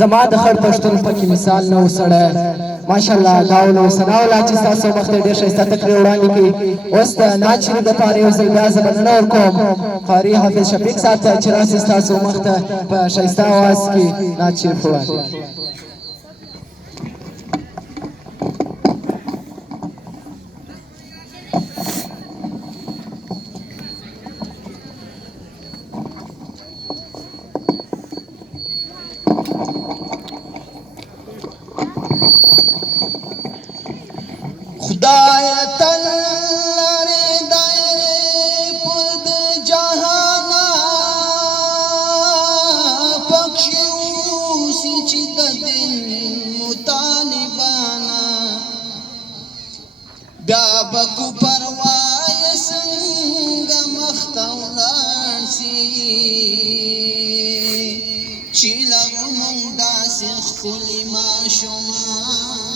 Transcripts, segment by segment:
زما د خړ پښتون پکې مثال نه وسړی ماشاءالله ډول او ثنا ولا چې تاسو مخ ته ډېر ښایسته تقریر وړاندې کړي اوس د نعت شریف دپاره یو ځل بیا زه مننه ورکوم قاري حافظ شفیق صاحب ته چې راسي ستاسو مخ ته په ښایسته اواز کې نعت شریف وړاندې خدای تل لري دایره پر د جهان پکښې اوسي چې د دین مطالبانا بیا به کفر وایه څنګه مخته ولاړ سي چې لرو موږ داسې ښکلي ماشومان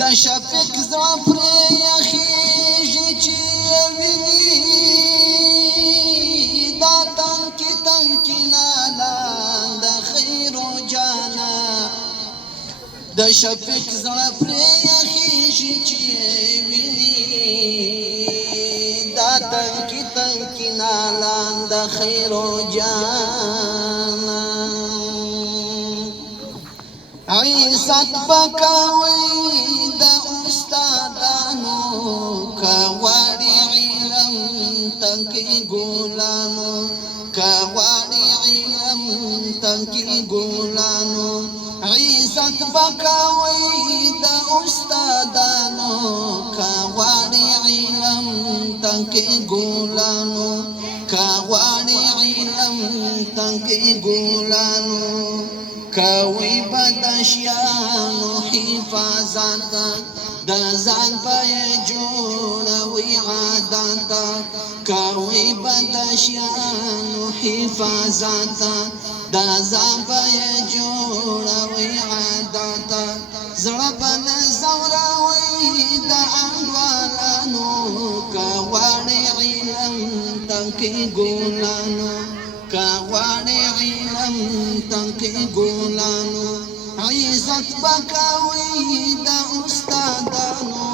د شفیق زړه پرې یخېږي چې یې ویني دا تنکي تنکي نالان د خیرو جانا د شفیق زړه پرې یخېږي چې یې ویني دا تنکي تنکي نالان د خیرو جانا عزت بکوي د استادانو کواړي علم تنکي ګولانو کواړي علم تنکي ګولانو عزت بکوي د استادانو کواړي علم تنکي ګولانو کواړي علم تنکي ګولانو کوي بدشیانو حفاظت د ځان په جوړوي عادت کوي بدشیانو حفاظت د ځان په جوړوي عادت زړه بل زوروي د انډوالانو کواړي علم تنکي ګولانو کواړي علم تنکي ګولانو عزت بکوي د استادانو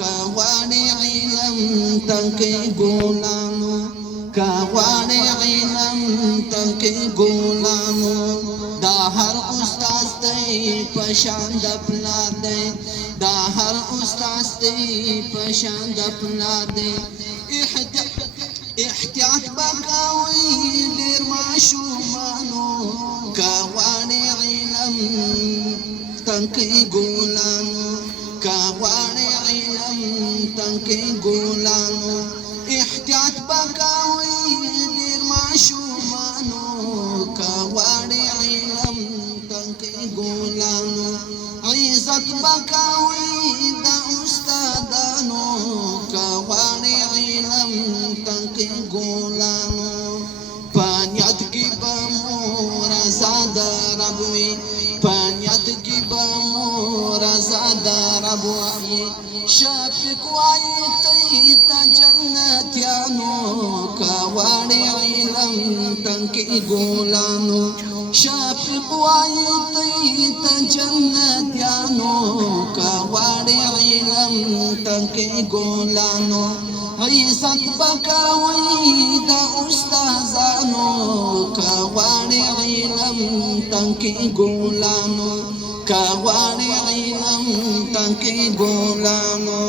کواړي علم تنکي ګولانو کواړي علم تنکي ګولانو دا هر استاد دی په شان د پلار دی دا هر استاد دی په شان د پلار دی احتیاط بکوي ډېر ماشومانو کواړي علم تنکي ګولانو کواړي علم تنکي ګولانو احتیاط بکوي ډېر ماشومانو کواړي علم تنکي ګولانو عزت بکوي د استادانو کواړي علم تنکي ګولانو پانیت کی بمور زاد ربوي پانیت کی بمور زاد ربوي شفیق وای ته جنتیانو کواړي علم تنکي ګولانو شفیق وای ته جنتیانو کواړي علم تنکي ګولانو عزت بکوي د استادانو کواړي علم تنکي ګولانو کواړي علم تنکي ګولانو